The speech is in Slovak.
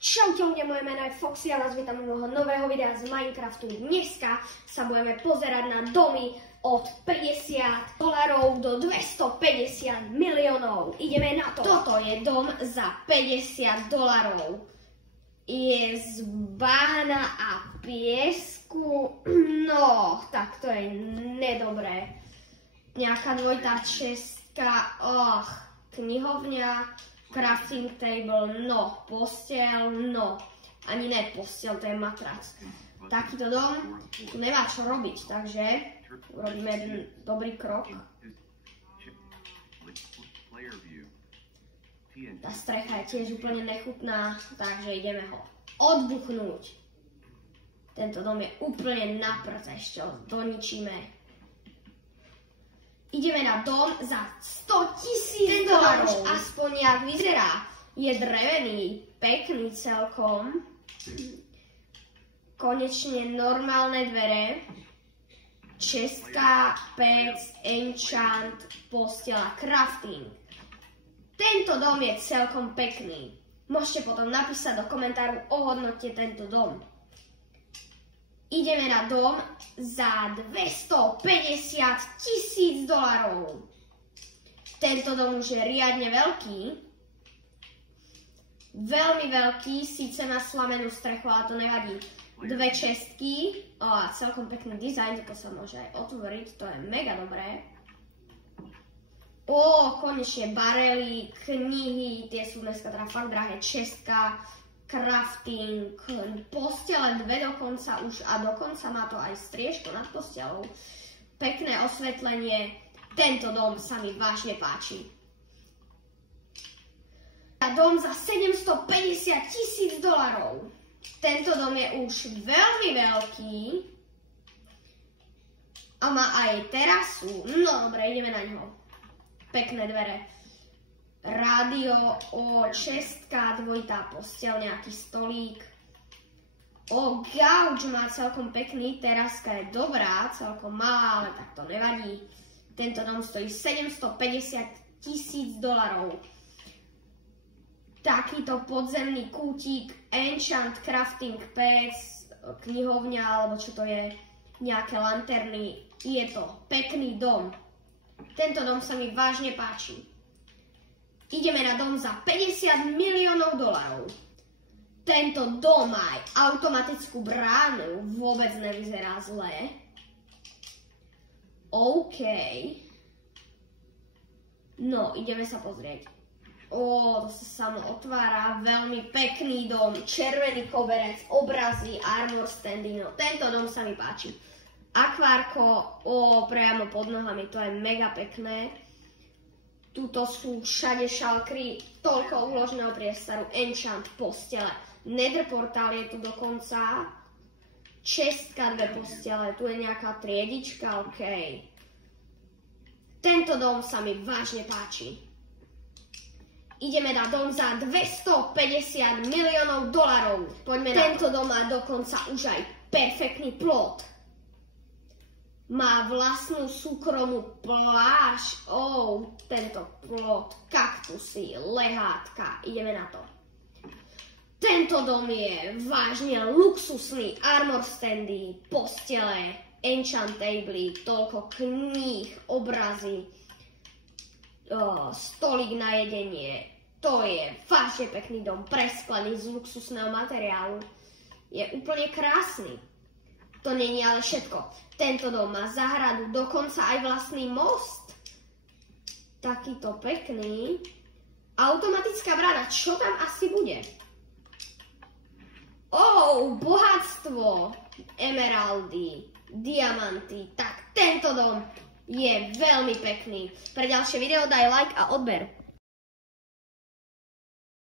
Čaute ľudia, moje meno je Foxy a vás vítam u môjho nového videa z Minecraftu. Dneska sa budeme pozerať na domy od $50 do 250 miliónov. Ideme na to. Toto je dom za $50. Je z bahna a piesku. No, tak to je nedobré. Nejaká dvojitá šestka. Knihovňa. Crafting table, no, posteľ, no, ani ne posteľ, to je matrac. Takýto dom tu nemá čo robiť, takže urobíme jeden dobrý krok. Tá strecha je tiež úplne nechutná, takže ideme ho odbuchnúť. Tento dom je úplne na prd, ešte ho doničíme. Ideme na dom za $100 000. Tento dom už aspoň nejak vyzerá. Je drevený, pekný celkom. Konečne normálne dvere. Čestka, pec, enchant, posteľ a crafting. Tento dom je celkom pekný. Môžete potom napísať do komentáru, ohodnoťte tento dom. Ideme na dom za $250 000. Tento dom už je riadne veľký. Veľmi veľký, síce má slamenú strechu, ale to nevadí. Dve čestky, a celkom pekný dizajn, to sa môže aj otvoriť, to je mega dobré. Konečne barely, knihy, tie sú dneska teda fakt drahé, čestka, crafting, postele dve dokonca už a dokonca má to aj striežko nad postelou. Pekné osvetlenie. Tento dom sa mi vážne páči. Dom za $750 000. Tento dom je už veľmi veľký a má aj terasu. No dobre, ideme na ňo. Pekné dvere. Rádio, čestka, dvojitá posteľ, nejaký stolík. Gauč má celkom pekný, teraska je dobrá, celkom malá, ale tak to nevadí. Tento dom stojí $750 000. Takýto podzemný kútik, enchant, crafting, pec, knihovňa, alebo čo to je, nejaké lanterny. Je to pekný dom. Tento dom sa mi vážne páči. Ideme na dom za $50 miliónov. Tento dom má aj automatickú bránu, vôbec nevyzerá zle. OK. No, ideme sa pozrieť. To sa samo otvára, veľmi pekný dom, červený koberec, obrazy, armor standy, no tento dom sa mi páči. Akvárko, priamo pod nohami, to je mega pekné. Tuto sú všade šalkry, toľko úložného priestoru, enchant, postele, nether portál je tu dokonca, čestka, dve postele, tu je nejaká triedička, OK. Tento dom sa mi vážne páči. Ideme na dom za $250 miliónov. Poďme na tento dom má dokonca už aj perfektný plot. Má vlastnú súkromú pláž. Tento plot, kaktusy, lehátka. Ideme na to. Tento dom je vážne luxusný. Armor standy, postele, enchant table, toľko kníh, obrazy, stolík na jedenie. To je vážne pekný dom, presklený z luxusného materiálu. Je úplne krásny. To nie je ale všetko. Tento dom má záhradu, dokonca aj vlastný most. Takýto pekný. Automatická brána, čo tam asi bude? Bohatstvo. Emeraldy, diamanty. Tak tento dom je veľmi pekný. Pre ďalšie video daj like a odber.